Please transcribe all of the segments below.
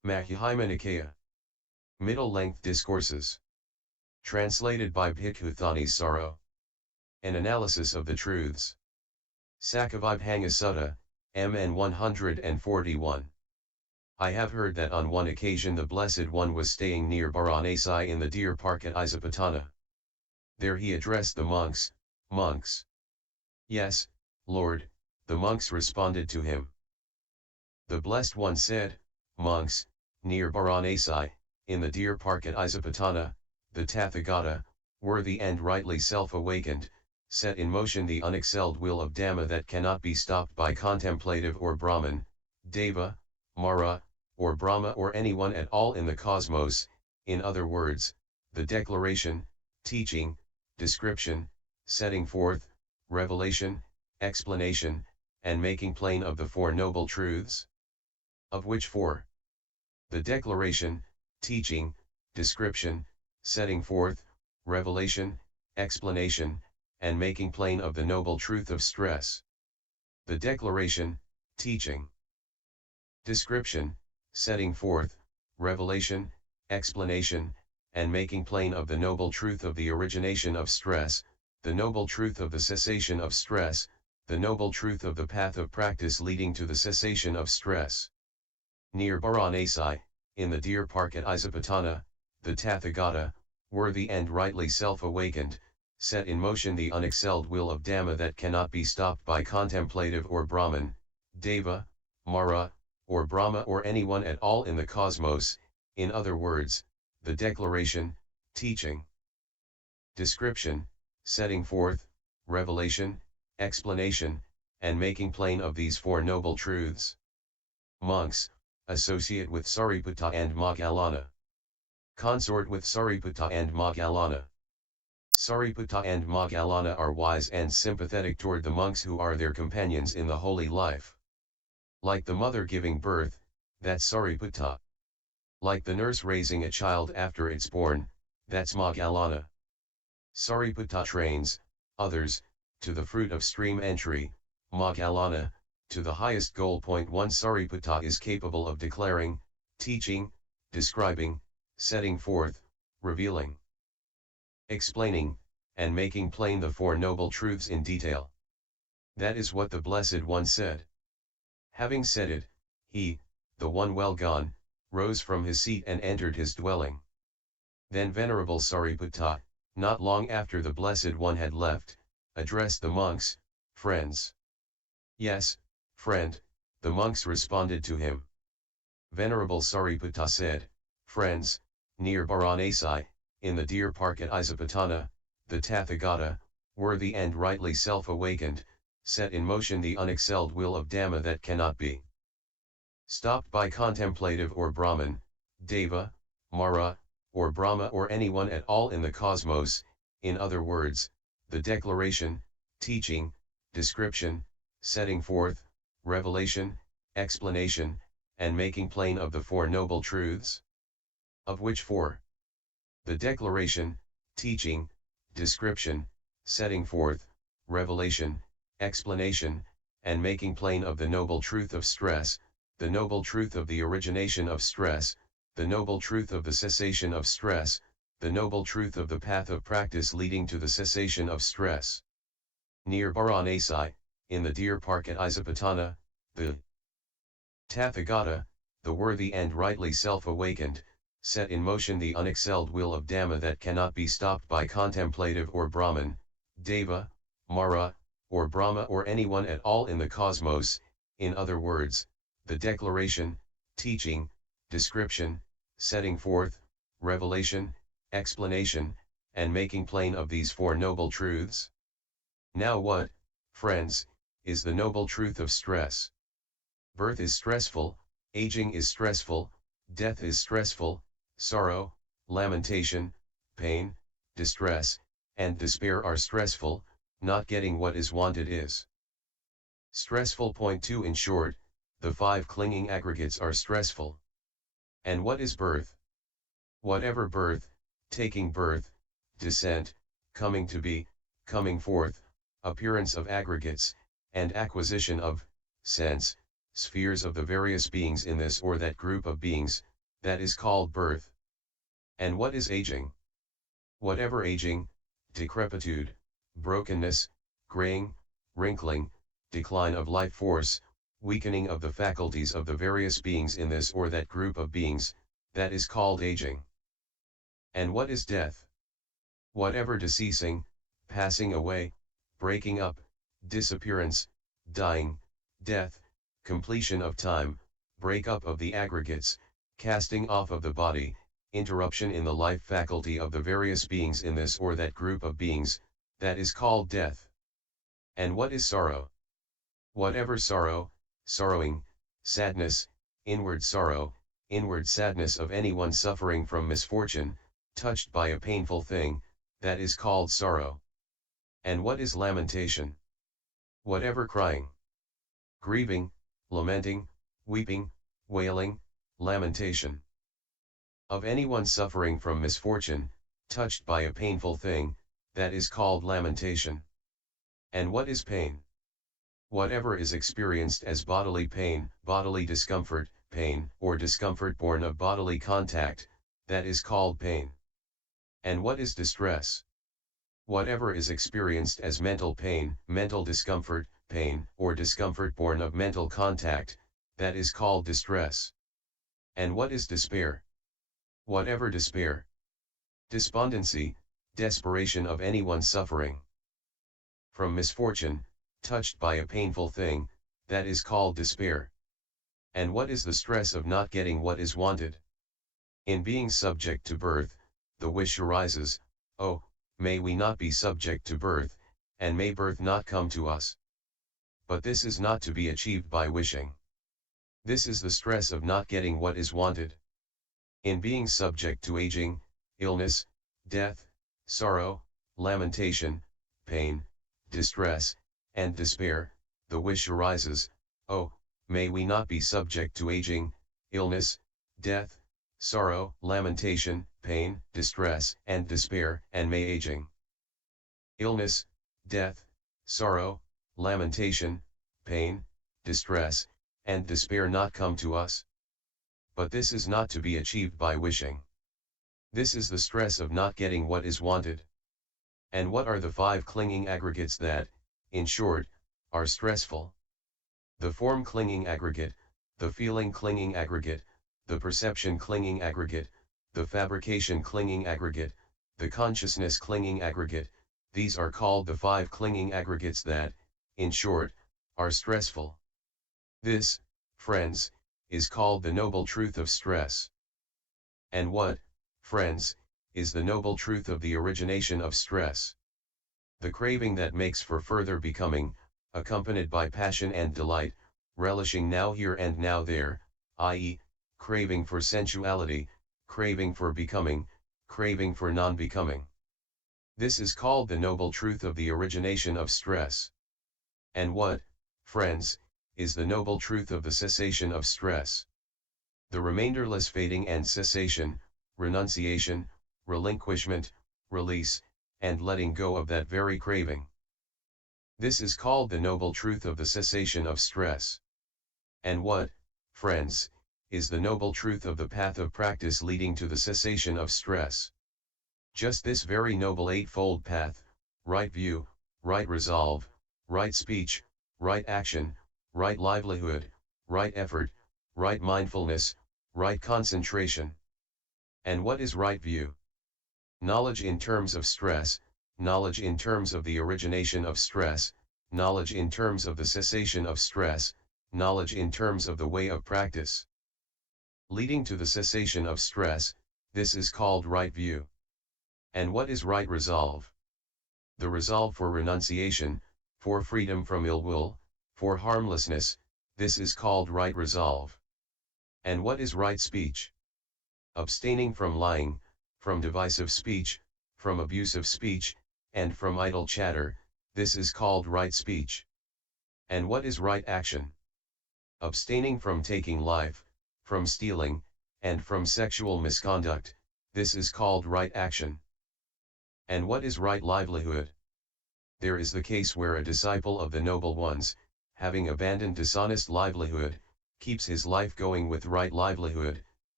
Majjhima Nikaya. Middle-length discourses. Translated by Bhikkhu Thanissaro. An analysis of the truths. Sakavibhanga Sutta, MN 141. I have heard that on one occasion the Blessed One was staying near Varanasi in the deer park at Isapatana. There he addressed the monks, "Monks." "Yes, Lord," the monks responded to him. The Blessed One said, "Monks, near Varanasi, in the deer park at Isapatana, the Tathagata, worthy and rightly self-awakened, set in motion the unexcelled will of Dhamma that cannot be stopped by contemplative or Brahman, Deva, Mara, or Brahma or anyone at all in the cosmos, in other words, the declaration, teaching, description, setting forth, revelation, explanation, and making plain of the Four Noble Truths. Of which four? The declaration, teaching, description, setting forth, revelation, explanation, and making plain of the noble truth of stress. The declaration, teaching, description, setting forth, revelation, explanation, and making plain of the noble truth of the origination of stress, the noble truth of the cessation of stress, the noble truth of the path of practice leading to the cessation of stress. Near Varanasi, in the deer park at Isapatana, the Tathagata, worthy and rightly self-awakened, set in motion the unexcelled will of Dhamma that cannot be stopped by contemplative or Brahman, Deva, Mara, or Brahma or anyone at all in the cosmos, in other words, the declaration, teaching, description, setting forth, revelation, explanation, and making plain of these Four Noble Truths. Monks, associate with Sariputta and Moggallana. Consort with Sariputta and Moggallana. Sariputta and Moggallana are wise and sympathetic toward the monks who are their companions in the holy life. Like the mother giving birth, that's Sariputta. Like the nurse raising a child after it's born, that's Moggallana. Sariputta trains others to the fruit of stream entry, Moggallana to the highest goal. One Sariputta is capable of declaring, teaching, describing, setting forth, revealing, explaining, and making plain the Four Noble Truths in detail. That is what the Blessed One said. Having said it, he, the one well gone, rose from his seat and entered his dwelling. Then Venerable Sariputta, not long after the Blessed One had left, addressed the monks, "Friends." "Yes, friend," the monks responded to him. Venerable Sariputta said, "Friends, near Varanasi, in the deer park at Isapatana, the Tathagata, worthy and rightly self-awakened, set in motion the unexcelled will of Dhamma that cannot be stopped by contemplative or Brahman, Deva, Mara, or Brahma or anyone at all in the cosmos, in other words, the declaration, teaching, description, setting forth, revelation, explanation, and making plain of the Four Noble Truths. Of which four? The declaration, teaching, description, setting forth, revelation, explanation, and making plain of the noble truth of stress, the noble truth of the origination of stress, the noble truth of the cessation of stress, the noble truth of the path of practice leading to the cessation of stress. Near Varanasi, in the deer park at Isapatana, the Tathagata, the worthy and rightly self-awakened, set in motion the unexcelled will of Dhamma that cannot be stopped by contemplative or Brahman, Deva, Mara, or Brahma or anyone at all in the cosmos, in other words, the declaration, teaching, description, setting forth, revelation, explanation, and making plain of these Four Noble Truths. Now what, friends, is the noble truth of stress? Birth is stressful, aging is stressful, death is stressful, sorrow, lamentation, pain, distress, and despair are stressful, not getting what is wanted is stressful. 2 In short, the five clinging aggregates are stressful. And what is birth? Whatever birth, taking birth, descent, coming to be, coming forth, appearance of aggregates, and acquisition of sense spheres of the various beings in this or that group of beings, that is called birth. And what is aging? Whatever aging, decrepitude, brokenness, graying, wrinkling, decline of life force, weakening of the faculties of the various beings in this or that group of beings, that is called aging. And what is death? Whatever deceasing, passing away, breaking up, disappearance, dying, death, completion of time, breakup of the aggregates, casting off of the body, interruption in the life faculty of the various beings in this or that group of beings, that is called death. And what is sorrow? Whatever sorrow, sorrowing, sadness, inward sadness of anyone suffering from misfortune, touched by a painful thing, that is called sorrow. And what is lamentation? Whatever crying, grieving, lamenting, weeping, wailing, lamentation of anyone suffering from misfortune, touched by a painful thing, that is called lamentation. And what is pain? Whatever is experienced as bodily pain, bodily discomfort, pain, or discomfort born of bodily contact, that is called pain. And what is distress? Whatever is experienced as mental pain, mental discomfort, pain, or discomfort born of mental contact, that is called distress. And what is despair? Whatever despair, despondency, desperation of anyone suffering from misfortune, touched by a painful thing, that is called despair. And what is the stress of not getting what is wanted? In being subject to birth, the wish arises, oh, may we not be subject to birth, and may birth not come to us. But this is not to be achieved by wishing. This is the stress of not getting what is wanted. In being subject to aging, illness, death, sorrow, lamentation, pain, distress, and despair, the wish arises, oh, may we not be subject to aging, illness, death, sorrow, lamentation, pain, distress, and despair, and may aging, illness, death, sorrow, lamentation, pain, distress, and despair not come to us. But this is not to be achieved by wishing. This is the stress of not getting what is wanted. And what are the 5 clinging aggregates that, in short, are stressful? The form clinging aggregate, the feeling clinging aggregate, the perception clinging aggregate, the fabrication clinging aggregate, the consciousness clinging aggregate, these are called the 5 clinging aggregates that, in short, are stressful. This, friends, is called the noble truth of stress. And what, friends, is the noble truth of the origination of stress? The craving that makes for further becoming, accompanied by passion and delight, relishing now here and now there, i.e., craving for sensuality, craving for becoming, craving for non-becoming. This is called the noble truth of the origination of stress. And what, friends, is the noble truth of the cessation of stress? The remainderless fading and cessation, renunciation, relinquishment, release, and letting go of that very craving. This is called the noble truth of the cessation of stress. And what, friends, is the noble truth of the path of practice leading to the cessation of stress? Just this very noble eightfold path: right view, right resolve, right speech, right action, right livelihood, right effort, right mindfulness, right concentration. And what is right view? Knowledge in terms of stress, knowledge in terms of the origination of stress, knowledge in terms of the cessation of stress, knowledge in terms of the way of practice leading to the cessation of stress, this is called right view. And what is right resolve? The resolve for renunciation, for freedom from ill will, for harmlessness, this is called right resolve. And what is right speech? Abstaining from lying, from divisive speech, from abusive speech, and from idle chatter, this is called right speech. And what is right action? Abstaining from taking life, from stealing, and from sexual misconduct, this is called right action. And what is right livelihood? There is the case where a disciple of the noble ones, having abandoned dishonest livelihood, keeps his life going with right livelihood,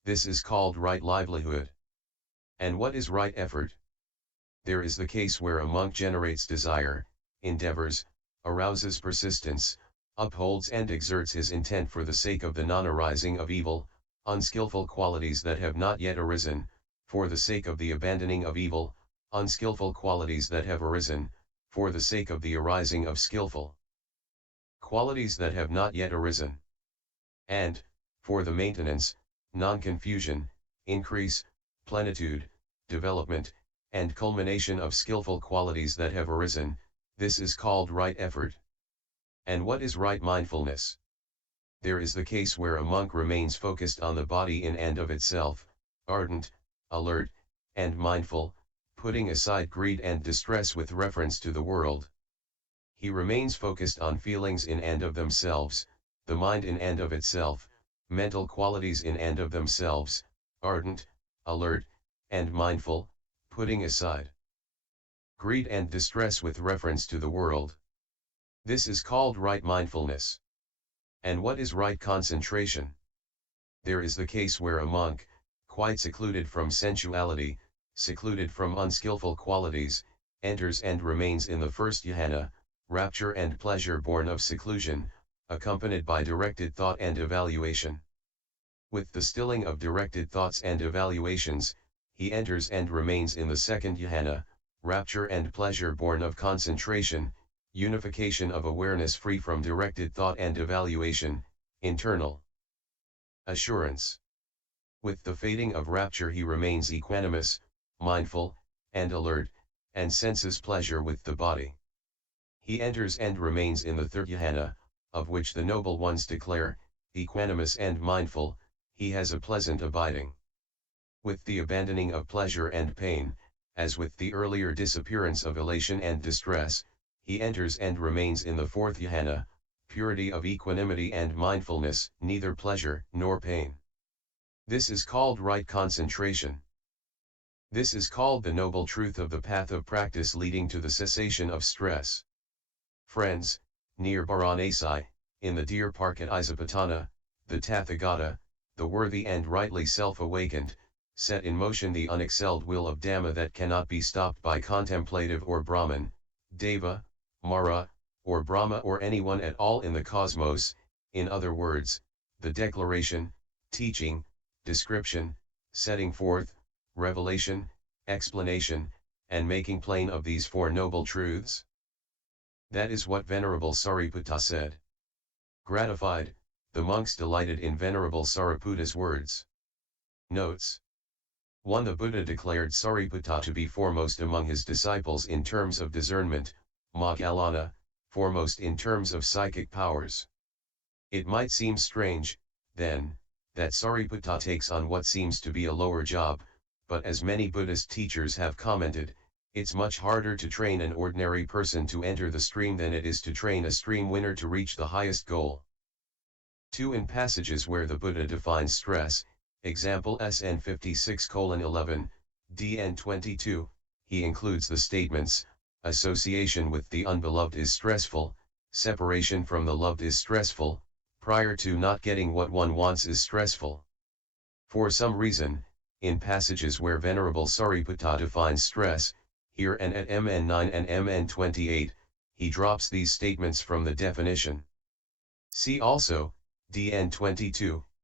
This is called right livelihood. And what is right effort? There is the case where a monk generates desire, endeavors, arouses persistence, upholds and exerts his intent for the sake of the non-arising of evil, unskillful qualities that have not yet arisen, for the sake of the abandoning of evil, unskillful qualities that have arisen, for the sake of the arising of skillful qualities that have not yet arisen, and, for the maintenance, non-confusion, increase, plenitude, development, and culmination of skillful qualities that have arisen. This is called right effort. And what is right mindfulness? There is the case where a monk remains focused on the body in and of itself, ardent, alert, and mindful, putting aside greed and distress with reference to the world. He remains focused on feelings in and of themselves, the mind in and of itself, mental qualities in and of themselves, ardent, alert, and mindful, putting aside greed and distress with reference to the world. This is called right mindfulness. And what is right concentration? There is the case where a monk, quite secluded from sensuality, secluded from unskillful qualities, enters and remains in the first jhana, rapture and pleasure born of seclusion, accompanied by directed thought and evaluation. With the stilling of directed thoughts and evaluations, he enters and remains in the second jhana, rapture and pleasure born of concentration, unification of awareness free from directed thought and evaluation, internal assurance. With the fading of rapture he remains equanimous, mindful, and alert, and senses pleasure with the body. He enters and remains in the third jhana, of which the noble ones declare, equanimous and mindful, he has a pleasant abiding. With the abandoning of pleasure and pain, as with the earlier disappearance of elation and distress, he enters and remains in the fourth jhana, purity of equanimity and mindfulness, neither pleasure nor pain. This is called right concentration. This is called the noble truth of the path of practice leading to the cessation of stress. Friends, near Varanasi, in the deer park at Isapatana, the Tathagata, the worthy and rightly self-awakened, set in motion the unexcelled will of Dhamma that cannot be stopped by contemplative or Brahman, Deva, Mara, or Brahma or anyone at all in the cosmos. In other words, the declaration, teaching, description, setting forth, revelation, explanation, and making plain of these four noble truths. That is what Venerable Sariputta said. Gratified, the monks delighted in Venerable Sariputta's words. Notes. 1. The Buddha declared Sariputta to be foremost among his disciples in terms of discernment, Moggallana, foremost in terms of psychic powers. It might seem strange, then, that Sariputta takes on what seems to be a lower job, but as many Buddhist teachers have commented, it's much harder to train an ordinary person to enter the stream than it is to train a stream winner to reach the highest goal. 2. In passages where the Buddha defines stress, example SN 56:11, DN 22, he includes the statements, association with the unbeloved is stressful, separation from the loved is stressful, prior to not getting what one wants is stressful. For some reason, in passages where Venerable Sariputta defines stress, here and at MN 9 and MN 28, he drops these statements from the definition. See also, DN 22,